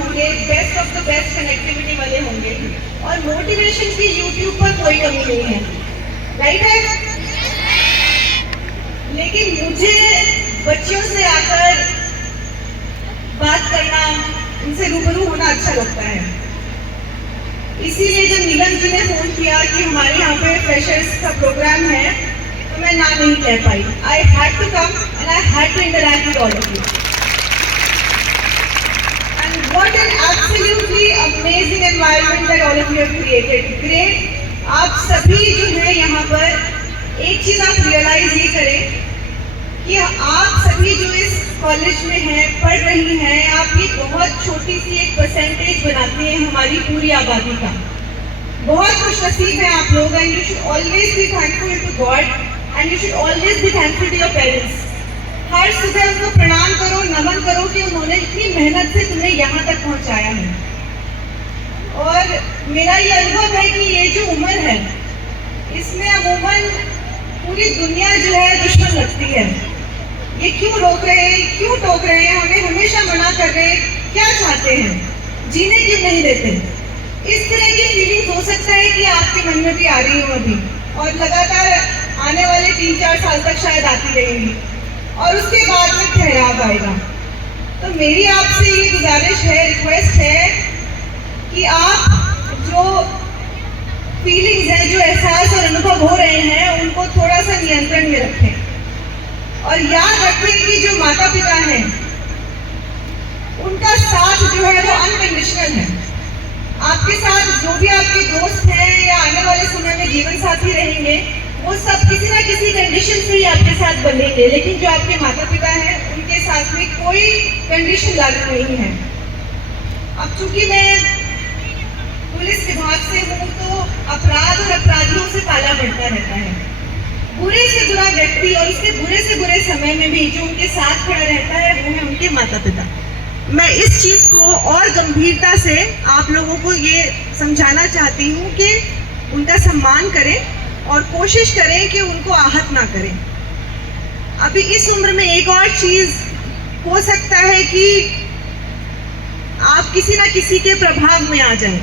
होंगे, best of the best connectivity वाले होंगे, और मोटिवेशन की यूट्यूब पर कोई कमी नहीं है, राइट है। लेकिन मुझे बच्चों से आकर बात करना, उनसे रूबरू होना अच्छा लगता है। इसीलिए जब नीलम जी ने फोन किया कि हमारे यहाँ पे फ्रेशर्स का प्रोग्राम है, तो मैं ना नहीं कह पाई। I had to come and I had to interact with all of you. And what an absolutely amazing environment that all of you have created. Great. आप सभी जो है यहाँ पर एक चीज आप रियलाइज ये करें कि आप सभी जो इस कॉलेज में हैं, पढ़ रही हैं, आप ये बहुत छोटी सी एक परसेंटेज बनाती हैं हमारी पूरी आबादी का। बहुत खुशनसीब हैं आप लोग, and you should always be thankful to God and you should always be thankful to your parents. हर सुबह उनको प्रणाम करो, नमन करो कि उन्होंने इतनी मेहनत से तुम्हें यहाँ तक पहुँचाया है। और मेरा ये अनुभव है कि ये जो उम्र है, इसमें अमूमन पूरी दुनिया जो है दुश्मन लगती है। ये क्यों रोक रहे हैं, क्यों टोक रहे हैं, हमें हमेशा मना कर रहे हैं, क्या चाहते हैं, जीने क्यों नहीं देते। इस तरह की फीलिंग हो सकता है कि आपके मन में भी आ रही हो अभी, और लगातार आने वाले 3-4 साल तक शायद आती रहेंगी, और उसके बाद में ठहराव आएगा। तो मेरी आपसे ये गुजारिश है, रिक्वेस्ट है कि आप जो फीलिंग्स हैं, जो एहसास और अनुभव हो रहे हैं, उनको थोड़ा सा नियंत्रण में रखें, और याद रखें कि जो माता पिता हैं, उनका साथ जो है वो अनकंडीशनल है। आपके साथ जो भी आपके दोस्त हैं या आने वाले समय में जीवन साथी रहेंगे, वो सब किसी ना किसी कंडीशन से ही आपके साथ बनेंगे, लेकिन जो आपके माता पिता हैं, उनके साथ में कोई कंडीशन लागू नहीं है। अब चूंकि मैं पुलिस विभाग से हूँ, तो अपराध और अपराधियों से पाला बढ़ता रहता है। बुरे से बुरा व्यक्ति और उसके बुरे से बुरे समय में भी जो उनके साथ खड़ा रहता है, वो है उनके माता पिता। मैं इस चीज को और गंभीरता से आप लोगों को ये समझाना चाहती हूँ कि उनका सम्मान करें और कोशिश करें कि उनको आहत ना करें। अभी इस उम्र में एक और चीज हो सकता है कि आप किसी ना किसी के प्रभाव में आ जाएं,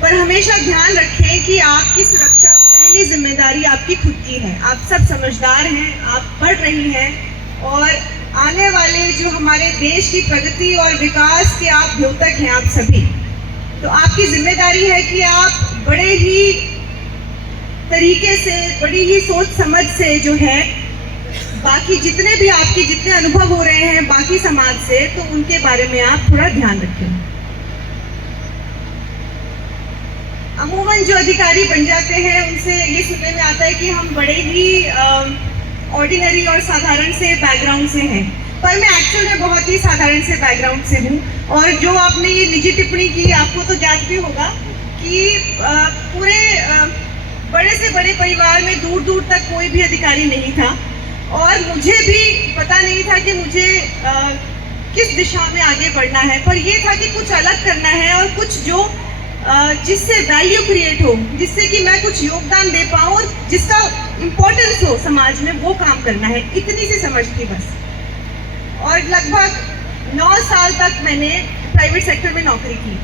पर हमेशा ध्यान रखें कि आपकी सुरक्षा पहली जिम्मेदारी आपकी खुद की है। आप सब समझदार हैं, आप पढ़ रही हैं, और आने वाले जो हमारे देश की प्रगति और विकास के आप द्योतक हैं, आप सभी। तो आपकी जिम्मेदारी है कि आप बड़े ही तरीके से, बड़ी ही सोच समझ से जो है, बाकी जितने भी आपके जितने अनुभव हो रहे हैं बाकी समाज से, तो उनके बारे में आप थोड़ा ध्यान रखें। अमूमन जो अधिकारी बन जाते हैं, उनसे ये सुनने में आता है कि हम बड़े ही ऑर्डिनरी और साधारण से बैकग्राउंड से हैं, पर मैं एक्चुअल में बहुत ही साधारण से बैकग्राउंड से हूँ। और जो आपने ये निजी टिप्पणी की, आपको तो ज्ञात भी होगा कि पूरे बड़े से बड़े परिवार में दूर दूर तक कोई भी अधिकारी नहीं था, और मुझे भी पता नहीं था कि मुझे किस दिशा में आगे बढ़ना है, पर ये था कि कुछ अलग करना है, और कुछ जो जिससे वैल्यू क्रिएट हो, जिससे कि मैं कुछ योगदान दे पाऊँ और जिसका इम्पोर्टेंस हो समाज में, वो काम करना है। इतनी सी समझ थी बस। और लगभग 9 साल तक मैंने प्राइवेट सेक्टर में नौकरी की,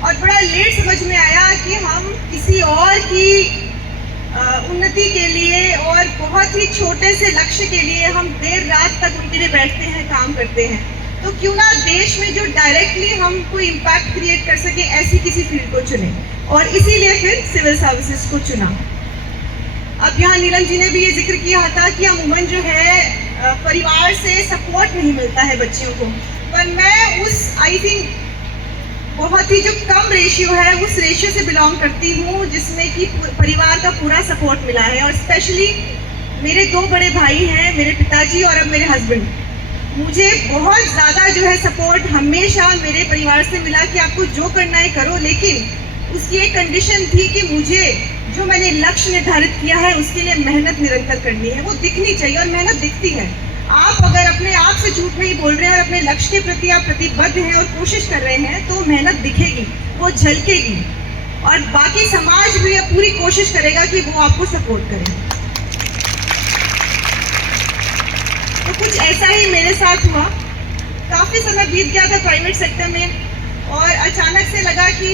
और बड़ा लेट समझ में आया कि हम किसी और की उन्नति के लिए और बहुत ही छोटे से लक्ष्य के लिए हम देर रात तक उनके लिए बैठते हैं, काम करते हैं। तो क्यों ना देश में जो डायरेक्टली हम कोई इम्पैक्ट क्रिएट कर सके, ऐसी किसी फील्ड को चुने, और इसीलिए फिर सिविल सर्विसेज को चुना। अब यहाँ नीलम जी ने भी ये जिक्र किया था कि अमूमन जो है परिवार से सपोर्ट नहीं मिलता है बच्चियों को, पर मैं उस आई थिंक बहुत ही जो कम रेशियो है, उस रेशियो से बिलोंग करती हूँ जिसमें कि परिवार का पूरा सपोर्ट मिला है। और स्पेशली मेरे 2 बड़े भाई हैं, मेरे पिताजी और अब मेरे हस्बैंड। मुझे बहुत ज़्यादा जो है सपोर्ट हमेशा मेरे परिवार से मिला कि आपको जो करना है करो, लेकिन उसकी एक कंडीशन थी कि मुझे जो मैंने लक्ष्य निर्धारित किया है उसके लिए मेहनत निरंतर करनी है, वो दिखनी चाहिए, और मेहनत दिखती है। आप अगर अपने आप से झूठ नहीं बोल रहे हैं और अपने लक्ष्य के प्रति आप प्रतिबद्ध हैं और कोशिश कर रहे हैं, तो मेहनत दिखेगी, वो झलकेगी, और बाकी समाज भी पूरी कोशिश करेगा कि वो आपको सपोर्ट करे। तो कुछ ऐसा ही मेरे साथ हुआ। काफ़ी समय बीत गया था प्राइवेट सेक्टर में, और अचानक से लगा कि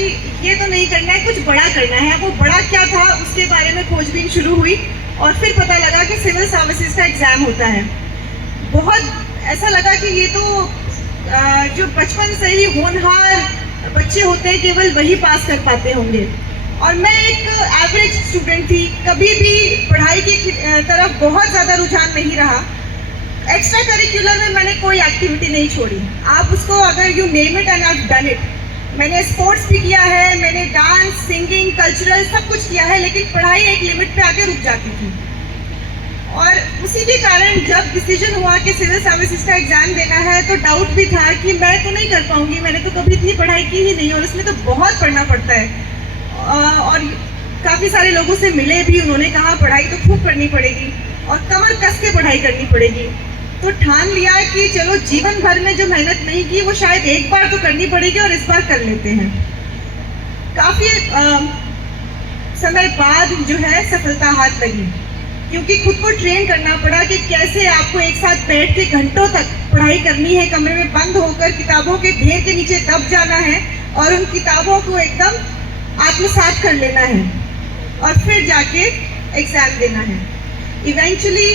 ये तो नहीं करना है, कुछ बड़ा करना है। वो बड़ा क्या था उसके बारे में खोजबीन शुरू हुई और फिर पता लगा कि सिविल सर्विसेज का एग्ज़ाम होता है। बहुत ऐसा लगा कि ये तो जो बचपन से ही होनहार बच्चे होते हैं केवल वही पास कर पाते होंगे। और मैं एक एवरेज स्टूडेंट थी, कभी भी पढ़ाई की तरफ बहुत ज़्यादा रुझान नहीं रहा। एक्स्ट्रा करिकुलर में मैंने कोई एक्टिविटी नहीं छोड़ी, आप उसको अगर you name it and I done it. मैंने स्पोर्ट्स भी किया है, मैंने डांस, सिंगिंग, कल्चरल सब कुछ किया है, लेकिन पढ़ाई एक लिमिट पे आके रुक जाती थी। और उसी के कारण जब डिसीजन हुआ कि सिविल सर्विसेज का एग्ज़ाम देना है तो डाउट भी था कि मैं तो नहीं कर पाऊंगी, मैंने तो कभी इतनी पढ़ाई की ही नहीं और उसमें तो बहुत पढ़ना पड़ता है। और काफ़ी सारे लोगों से मिले भी, उन्होंने कहा पढ़ाई तो खूब करनी पड़ेगी और कमर कस के पढ़ाई करनी पड़ेगी। तो ठान लिया कि चलो जीवन भर में जो मेहनत नहीं की वो शायद एक बार तो करनी पड़ेगी और इस बार कर लेते हैं। काफ़ी समय बाद जो है सफलता हाथ लगी, क्योंकि खुद को ट्रेन करना पड़ा कि कैसे आपको एक साथ बैठ के घंटों तक पढ़ाई करनी है, कमरे में बंद होकर किताबों के ढेर के नीचे दब जाना है और उन किताबों को एकदम आत्मसात कर लेना है और फिर जाके एग्ज़ाम देना है। Eventually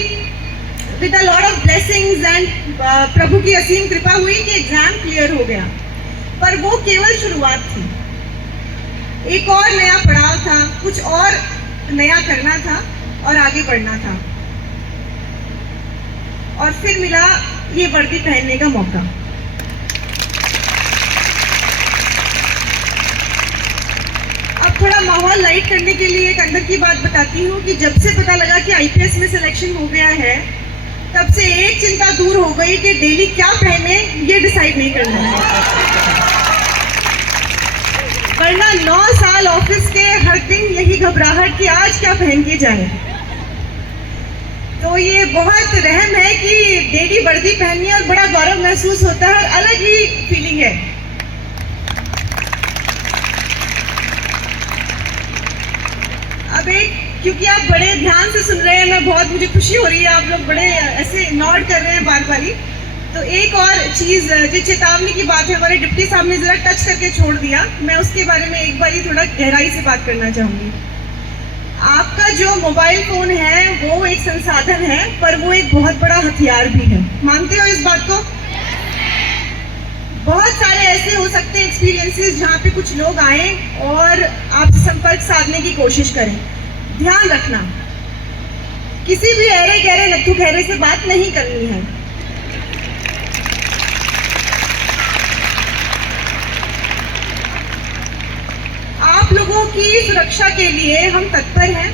with a lot of blessings and प्रभु की असीम कृपा हुई कि एग्ज़ाम क्लियर हो गया, पर वो केवल शुरुआत थी। एक और नया पड़ाव था, कुछ और नया करना था और आगे बढ़ना था। और फिर मिला ये वर्दी पहनने का मौका। अब थोड़ा माहौल लाइट करने के लिए एक अंदर की बात बताती हूँ कि जब से पता लगा कि आईपीएस में सिलेक्शन हो गया है, तब से एक चिंता दूर हो गई कि डेली क्या पहने ये डिसाइड नहीं करना है। वरना 9 साल ऑफिस के हर दिन यही घबराहट कि आज क्या पहन के जाए। तो ये बहुत रहम है कि डेली वर्दी पहननी और बड़ा गौरव महसूस होता है, अलग ही फीलिंग है। अब एक, क्योंकि आप बड़े ध्यान से सुन रहे हैं, मैं बहुत, मुझे खुशी हो रही है, आप लोग बड़े ऐसे नॉड कर रहे हैं बार बारी। तो एक और चीज़ जो चेतावनी की बात है, हमारे डिप्टी साहब ने ज़रा टच करके छोड़ दिया, मैं उसके बारे में एक बारी थोड़ा गहराई से बात करना चाहूँगी। आपका जो मोबाइल फ़ोन है वो एक संसाधन है, पर वो एक बहुत बड़ा हथियार भी है। मानते हो इस बात को? बहुत सारे ऐसे हो सकते हैं एक्सपीरियंसेस जहाँ पे कुछ लोग आए और आपसे संपर्क साधने की कोशिश करें। ध्यान रखना, किसी भी अरे गहरे नत्थु खैरे से बात नहीं करनी है। आप लोगों की सुरक्षा के लिए हम तत्पर हैं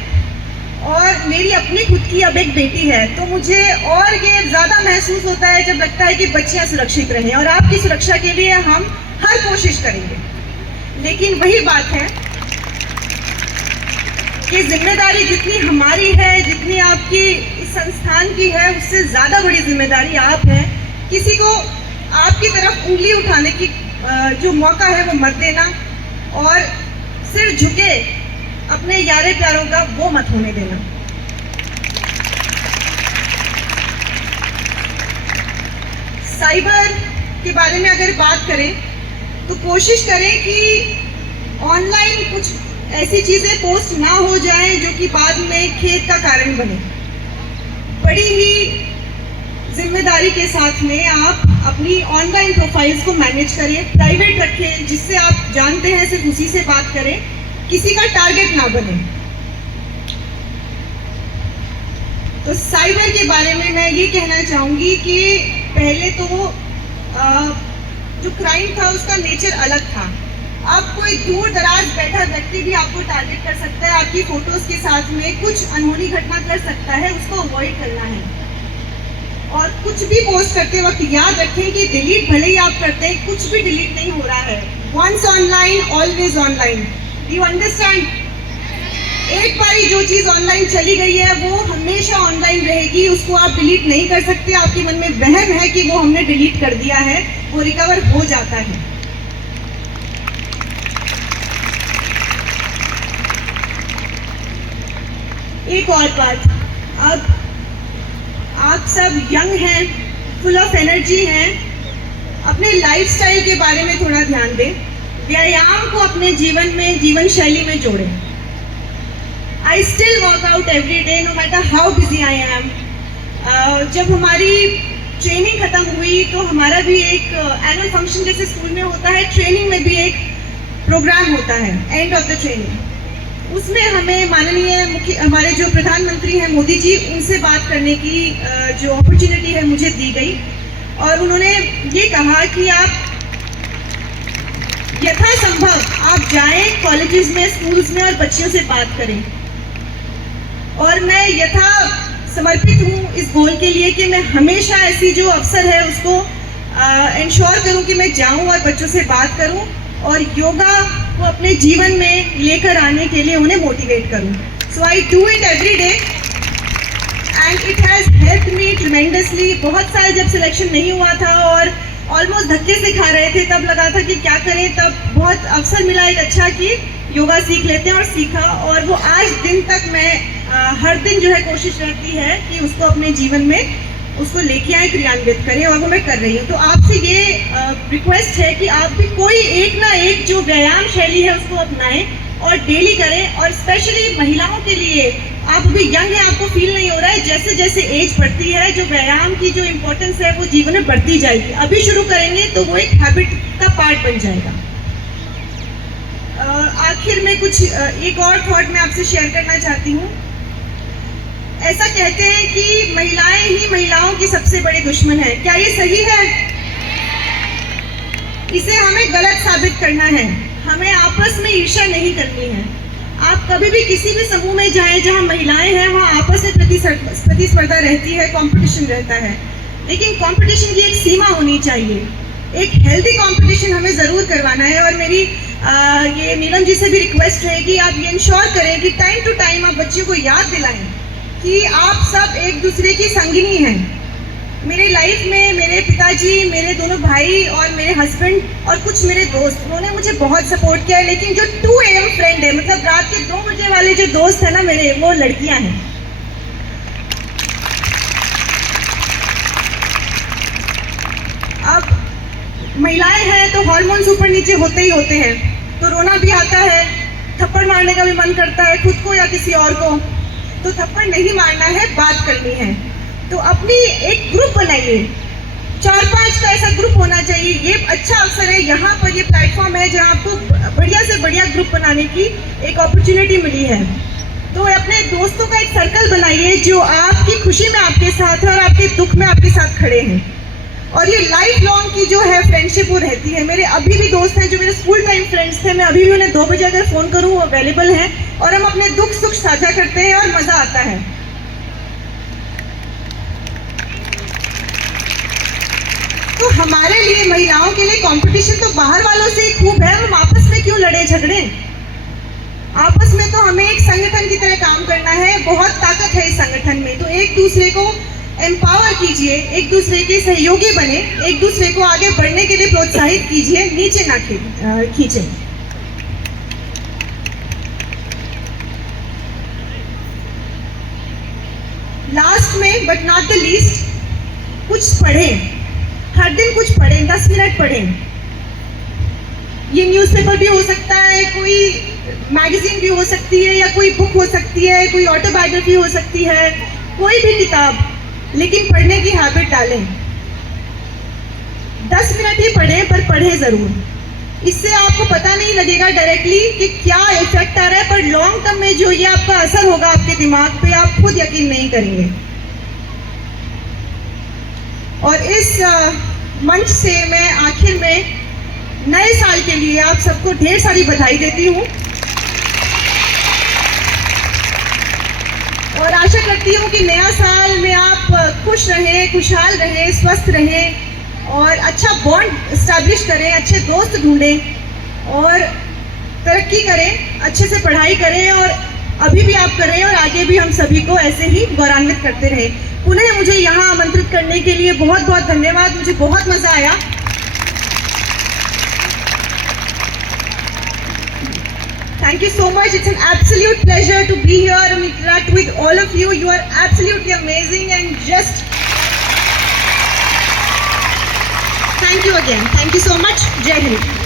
और मेरी अपनी खुद की अब एक बेटी है, तो मुझे और ये ज़्यादा महसूस होता है जब लगता है कि बच्चियां सुरक्षित रहें, और आपकी सुरक्षा के लिए हम हर कोशिश करेंगे। लेकिन वही बात है कि जिम्मेदारी जितनी हमारी है, जितनी आपकी इस संस्थान की है, उससे ज़्यादा बड़ी जिम्मेदारी आप है। किसी को आपकी तरफ उंगली उठाने की जो मौका है वो मत देना, और सिर झुके अपने यारे प्यारों का वो मत होने देना। साइबर के बारे में अगर बात करें तो कोशिश करें कि ऑनलाइन कुछ ऐसी चीज़ें पोस्ट ना हो जाएं जो कि बाद में खेद का कारण बने। बड़ी ही जिम्मेदारी के साथ में आप अपनी ऑनलाइन प्रोफाइल्स को मैनेज करें, प्राइवेट रखें, जिससे आप जानते हैं सिर्फ उसी से बात करें, किसी का टारगेट ना बने। तो साइबर के बारे में मैं ये कहना चाहूँगी कि पहले तो जो क्राइम था उसका नेचर अलग था। अब कोई दूर दराज बैठा व्यक्ति भी आपको टारगेट कर सकता है, आपकी फोटोज के साथ में कुछ अनहोनी घटना कर सकता है, उसको अवॉइड करना है। और कुछ भी पोस्ट करते वक्त याद रखें कि डिलीट भले ही आप करते हैं, कुछ भी डिलीट नहीं हो रहा है। Once online always online, you understand? एक बारी जो चीज़ ऑनलाइन चली गई है वो हमेशा ऑनलाइन रहेगी, उसको आप डिलीट नहीं कर सकते। आपके मन में वहम है कि वो हमने डिलीट कर दिया है, वो रिकवर हो जाता है। एक और बात, अब आप सब यंग हैं, फुल ऑफ एनर्जी हैं, अपने लाइफस्टाइल के बारे में थोड़ा ध्यान दें। व्यायाम को अपने जीवन में, जीवन शैली में जोड़ें। I still work out every day no matter how busy I am. जब हमारी ट्रेनिंग खत्म हुई तो हमारा भी एक एनुअल फंक्शन जैसे स्कूल में होता है, ट्रेनिंग में भी एक प्रोग्राम होता है एंड ऑफ द ट्रेनिंग। उसमें हमें माननीय मुख्य हमारे जो प्रधानमंत्री हैं मोदी जी, उनसे बात करने की जो अपॉर्चुनिटी है मुझे दी गई और उन्होंने ये कहा कि आप यथासंभव आप जाएं कॉलेजेस में, स्कूल्स में और बच्चियों से बात करें। और मैं समर्पित हूँ इस गोल के लिए कि मैं हमेशा ऐसी जो अवसर है उसको इंश्योर करूँ कि मैं जाऊँ और बच्चों से बात करूँ और योगा को अपने जीवन में लेकर आने के लिए उन्हें मोटिवेट करूँ। So I do it every day and it has helped me tremendously. बहुत साल जब सिलेक्शन नहीं हुआ था और ऑलमोस्ट धक्के से खा रहे थे, तब लगा था कि क्या करें, तब बहुत अवसर मिला एक अच्छा कि योगा सीख लेते हैं और सीखा। और वो आज दिन तक मैं हर दिन जो है कोशिश रहती है कि उसको अपने जीवन में उसको लेके आए, क्रियान्वित करें और वो मैं कर रही हूँ। तो आपसे ये रिक्वेस्ट है कि आप भी कोई एक ना एक जो व्यायाम शैली है उसको अपनाएं और डेली करें। और स्पेशली महिलाओं के लिए, आप भी यंग हैं, आपको फील नहीं हो रहा है, जैसे जैसे एज बढ़ती है जो व्यायाम की जो इम्पोर्टेंस है वो जीवन में बढ़ती जाएगी। अभी शुरू करेंगे तो वो एक हैबिट का पार्ट बन जाएगा। आखिर में कुछ एक और थॉट मैं आपसे शेयर करना चाहती हूँ। ऐसा कहते हैं कि महिलाएं ही महिलाओं की सबसे बड़ी दुश्मन है। क्या ये सही है? इसे हमें गलत साबित करना है। हमें आपस में ईर्ष्या नहीं करनी है। आप कभी भी किसी भी समूह में जाएं जहां महिलाएं हैं, वहां आपस में प्रतिस्पर्धा रहती है, कंपटीशन रहता है। लेकिन कंपटीशन की एक सीमा होनी चाहिए। एक हेल्दी कंपटीशन हमें ज़रूर करवाना है। और मेरी ये नीलम जी से भी रिक्वेस्ट है कि आप ये इंश्योर करें कि टाइम टू टाइम आप बच्चों को याद दिलाएं कि आप सब एक दूसरे की संगिनी हैं। मेरे लाइफ में मेरे पिताजी, मेरे दोनों भाई और मेरे हस्बैंड और कुछ मेरे दोस्त, उन्होंने मुझे बहुत सपोर्ट किया है। लेकिन जो 2 AM फ्रेंड है, मतलब रात के 2 बजे वाले जो दोस्त है ना मेरे, वो लड़कियां हैं। अब महिलाएं हैं तो हार्मोन्स ऊपर नीचे होते ही होते हैं, तो रोना भी आता है, थप्पड़ मारने का भी मन करता है खुद को या किसी और को। तो थप्पड़ नहीं मारना है, बात करनी है। तो अपनी एक ग्रुप बनाइए, 4-5 का ऐसा ग्रुप होना चाहिए। ये अच्छा अवसर है, यहाँ पर ये प्लेटफॉर्म है जहाँ आपको बढ़िया से बढ़िया ग्रुप बनाने की एक अपॉर्चुनिटी मिली है। तो अपने दोस्तों का एक सर्कल बनाइए जो आपकी खुशी में आपके साथ है और आपके दुख में आपके साथ खड़े हैं। और ये लाइफ लॉन्ग की जो है फ्रेंडशिप वो रहती है। मेरे अभी भी दोस्त हैं जो मेरे स्कूल टाइम फ्रेंड्स थे, मैं अभी भी उन्हें 2 बजे अगर फ़ोन करूँ वो अवेलेबल हैं और हम अपने दुख सुख साझा करते हैं और मज़ा आता है। तो हमारे लिए, महिलाओं के लिए कंपटीशन तो बाहर वालों से ही खूब है। हम आपस में क्यों लड़े झगड़े? आपस में तो हमें एक संगठन की तरह काम करना है। बहुत ताकत है इस संगठन में। तो एक दूसरे को एम्पावर कीजिए, एक दूसरे के सहयोगी बने, एक दूसरे को आगे बढ़ने के लिए प्रोत्साहित कीजिए, नीचे ना खींचे। लास्ट में बट नॉट द लीस्ट, कुछ पढ़ें। हर दिन कुछ पढ़ें, 10 मिनट पढ़ें। ये न्यूज़पेपर भी हो सकता है, कोई मैगजीन भी हो सकती है, या कोई बुक हो सकती है, कोई ऑटोबायोग्राफी हो सकती है, कोई भी किताब, लेकिन पढ़ने की हैबिट डालें। 10 मिनट ही पढ़ें, पर पढ़ें ज़रूर। इससे आपको पता नहीं लगेगा डायरेक्टली कि क्या इफेक्ट आ रहा है, पर लॉन्ग टर्म में जो ये आपका असर होगा आपके दिमाग पे, आप खुद यकीन नहीं करेंगे। और इस मंच से मैं आखिर में नए साल के लिए आप सबको ढेर सारी बधाई देती हूँ और आशा करती हूँ कि नया साल में आप खुश रहें, खुशहाल रहें, स्वस्थ रहें और अच्छा बॉन्ड इस्टेब्लिश करें, अच्छे दोस्त ढूंढें और तरक्की करें, अच्छे से पढ़ाई करें। और अभी भी आप करें और आगे भी हम सभी को ऐसे ही गौरवान्वित करते रहें। पुनः मुझे यहाँ आमंत्रित करने के लिए बहुत बहुत धन्यवाद। मुझे बहुत मज़ा आया। Thank you so much. It's an absolute pleasure to be here and interact with all of you. You are absolutely amazing and just thank you again. Thank you so much. Jai Hind.